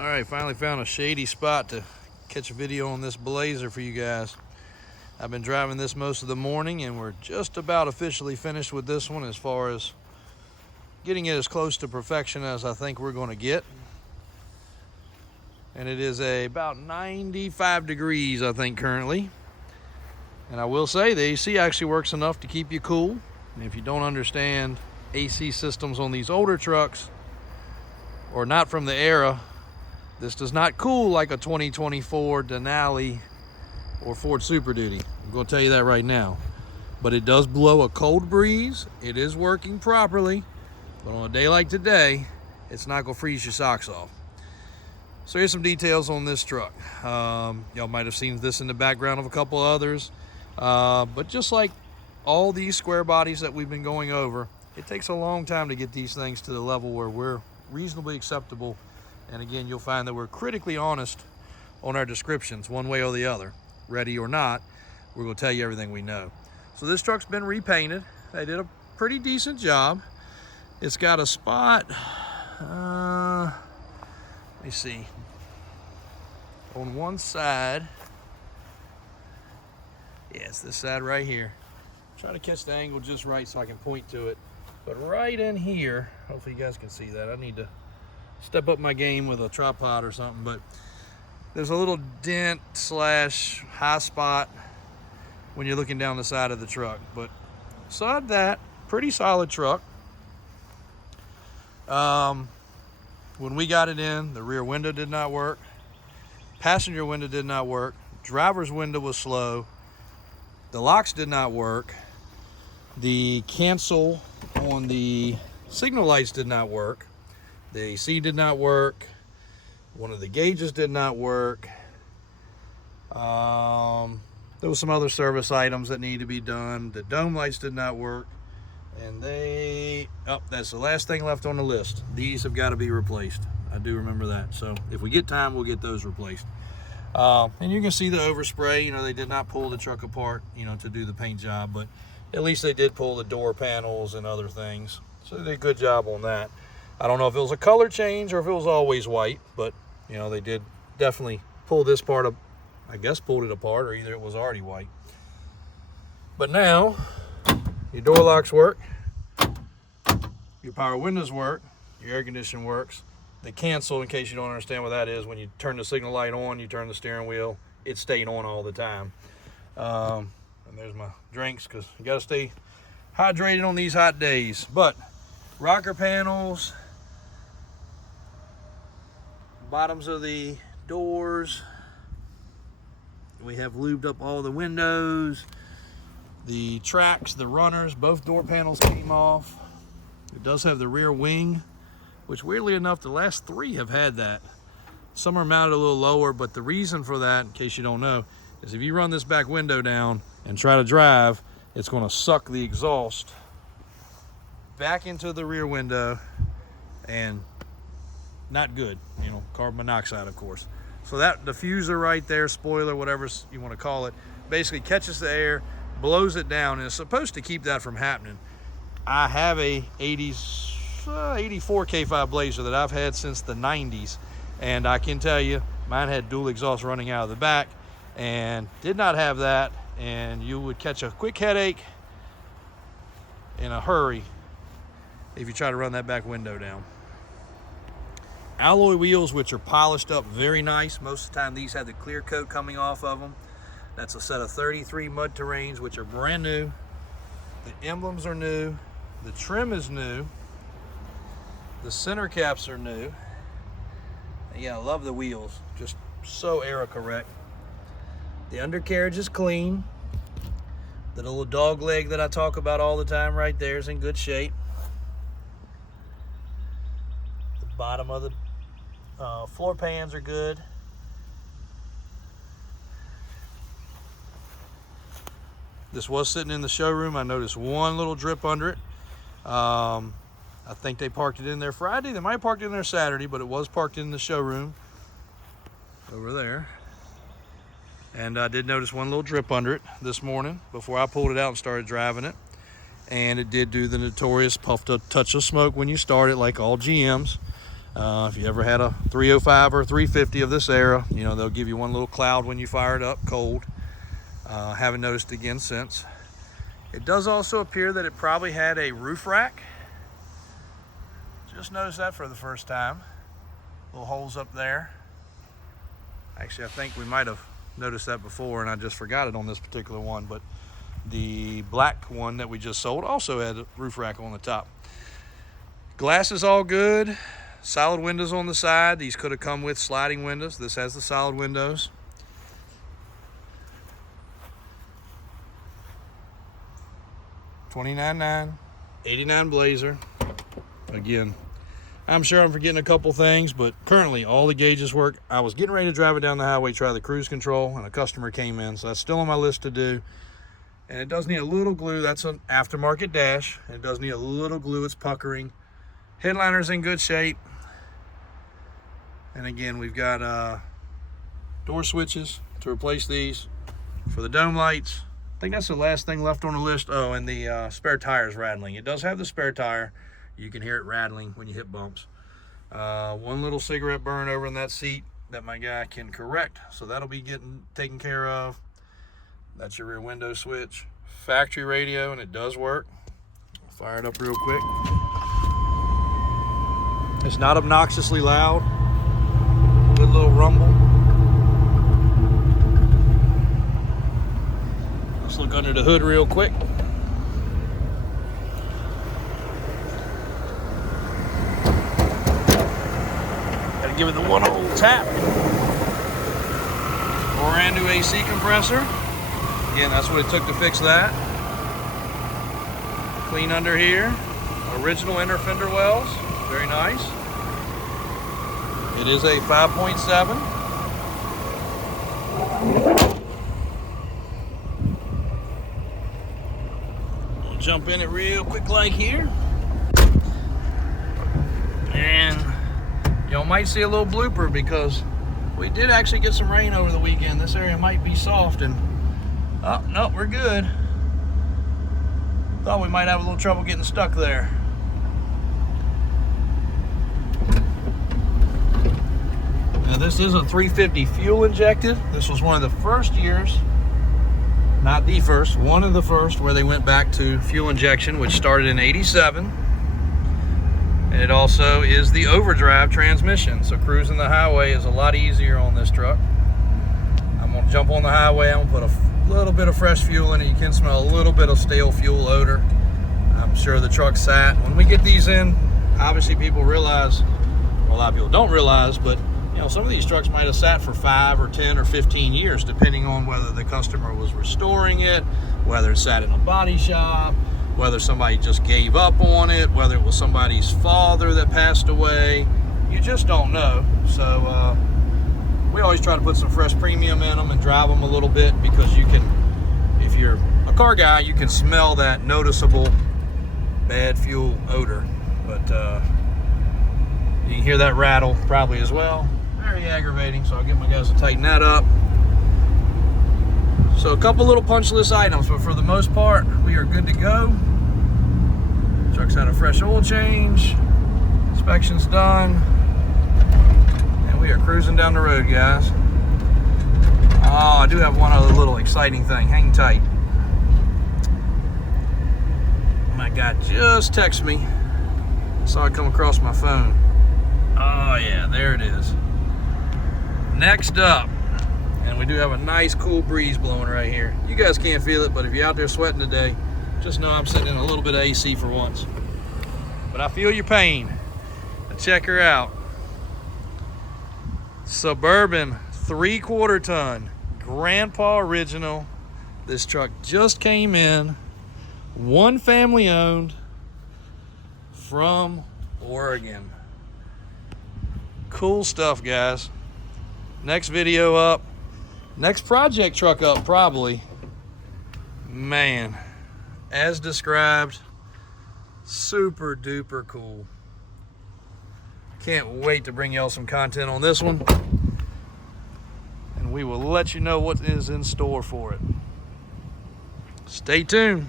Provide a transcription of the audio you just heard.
All right, finally found a shady spot to catch a video on this Blazer for you guys. I've been driving this most of the morning, and we're just about officially finished with this one as far as getting it as close to perfection as I think we're going to get. And it is about 95 degrees, I think, currently. And I will say the AC actually works enough to keep you cool. And if you don't understand AC systems on these older trucks, or not from the era, this does not cool like a 2024 Denali or Ford Super Duty. I'm going to tell you that right now. But it does blow a cold breeze. It is working properly. But on a day like today, it's not going to freeze your socks off. So here's some details on this truck. Y'all might have seen this in the background of a couple others. But just like all these square bodies that we've been going over, it takes a long time to get these things to the level where we're reasonably acceptable. And again, you'll find that we're critically honest on our descriptions, one way or the other. Ready or not, we're going to tell you everything we know. So this truck's been repainted. They did a pretty decent job. It's got a spot, let me see, on one side. Yeah, it's this side right here. Try to catch the angle just right so I can point to it. But right in here, hopefully you guys can see that. I need to step up my game with a tripod or something, but there's a little dent slash high spot when you're looking down the side of the truck. But beside that, pretty solid truck. When we got it in, the rear window did not work. Passenger window did not work. Driver's window was slow. The locks did not work. The cancel on the signal lights did not work. The AC did not work. One of the gauges did not work. There was some other service items that need to be done. The dome lights did not work. And that's the last thing left on the list. These have got to be replaced. I do remember that. So if we get time, we'll get those replaced. And you can see the overspray. They did not pull the truck apart, to do the paint job, but at least they did pull the door panels and other things. So they did a good job on that. I don't know if it was a color change or if it was always white, but they did definitely pull this part up. I guess pulled it apart, or either it was already white. But now your door locks work, your power windows work, your air conditioning works. The cancel, in case you don't understand what that is, when you turn the signal light on, you turn the steering wheel, it's staying on all the time. And there's my drinks, because you got to stay hydrated on these hot days. But rocker panels, bottoms of the doors, we have lubed up all the windows. The tracks, the runners, both door panels came off. It does have the rear wing, which weirdly enough, the last three have had that. Some are mounted a little lower, but the reason for that, in case you don't know, is if you run this back window down and try to drive, it's going to suck the exhaust back into the rear window, and not good, carbon monoxide, of course. So that diffuser right there, spoiler, whatever you want to call it, basically catches the air, blows it down, and it's supposed to keep that from happening. I have a 84 K5 Blazer that I've had since the 90s, and I can tell you, mine had dual exhaust running out of the back and did not have that, and you would catch a quick headache in a hurry if you try to run that back window down. Alloy wheels, which are polished up very nice. Most of the time these have the clear coat coming off of them. That's a set of 33 mud terrains, which are brand new. The emblems are new. The trim is new. The center caps are new. And yeah, I love the wheels. Just so era correct. The undercarriage is clean. The little dog leg that I talk about all the time right there is in good shape. The bottom of the floor pans are good. This was sitting in the showroom. I noticed one little drip under it. I think they parked it in there Friday. They might have parked it in there Saturday, but it was parked in the showroom over there. And I did notice one little drip under it this morning before I pulled it out and started driving it. And it did do the notorious puff to touch of smoke when you start it, like all GMs. If you ever had a 305 or 350 of this era, you know, they'll give you one little cloud when you fire it up cold. Haven't noticed again since. It does also appear that it probably had a roof rack. Just noticed that for the first time. Little holes up there. Actually, I think we might have noticed that before and I just forgot it on this particular one, but the black one that we just sold also had a roof rack on the top. Glass is all good. Solid windows on the side. These could have come with sliding windows. This has the solid windows. $29,900, 89 Blazer. Again, I'm sure I'm forgetting a couple things, but currently all the gauges work. I was getting ready to drive it down the highway, try the cruise control, and a customer came in, so that's still on my list to do. And it does need a little glue. That's an aftermarket dash. It does need a little glue. It's puckering. Headliner's in good shape. And again, we've got door switches to replace these for the dome lights. I think that's the last thing left on the list. Oh, and the spare tire's rattling. It does have the spare tire. You can hear it rattling when you hit bumps. One little cigarette burn over in that seat that my guy can correct. So that'll be getting taken care of. That's your rear window switch. Factory radio, and it does work. I'll fire it up real quick. It's not obnoxiously loud. Good little rumble. Let's look under the hood real quick. Gotta give it the one old tap. Brand new AC compressor. Again, that's what it took to fix that. Clean under here. Original inner fender wells. Very nice. It is a 5.7. We'll jump in it real quick like here. And y'all might see a little blooper because we did actually get some rain over the weekend. This area might be soft and, oh, no, we're good. Thought we might have a little trouble getting stuck there. Now this is a 350 fuel injected. This was one of the first years, not the first, one of the first where they went back to fuel injection, which started in '87. And it also is the overdrive transmission. So cruising the highway is a lot easier on this truck. I'm gonna jump on the highway, I'm gonna put a little bit of fresh fuel in it. You can smell a little bit of stale fuel odor. I'm sure the truck sat. When we get these in, obviously people realize, well, a lot of people don't realize, but you know, some of these trucks might have sat for 5 or 10 or 15 years, depending on whether the customer was restoring it, whether it sat in a body shop, whether somebody just gave up on it, whether it was somebody's father that passed away. You just don't know. So we always try to put some fresh premium in them and drive them a little bit, because you can, if you're a car guy, you can smell that noticeable bad fuel odor. But you can hear that rattle probably as well. Very aggravating, so I'll get my guys to tighten that up. So a couple little punch list items, but for the most part, we are good to go. Truck's had a fresh oil change. Inspection's done. And we are cruising down the road, guys. Oh, I do have one other little exciting thing. Hang tight. My guy just texted me. I saw it come across my phone. Oh yeah, there it is. Next up, and we do have a nice cool breeze blowing right here. You guys can't feel it, but if you're out there sweating today, just know I'm sitting in a little bit of AC for once. But I feel your pain. Now check her out. Suburban 3/4 ton, Grandpa original. This truck just came in, one family owned, from Oregon. Cool stuff, guys. Next video up, next project truck up probably. Man, as described, super duper cool. Can't wait to bring y'all some content on this one, and we will let you know what is in store for it. Stay tuned.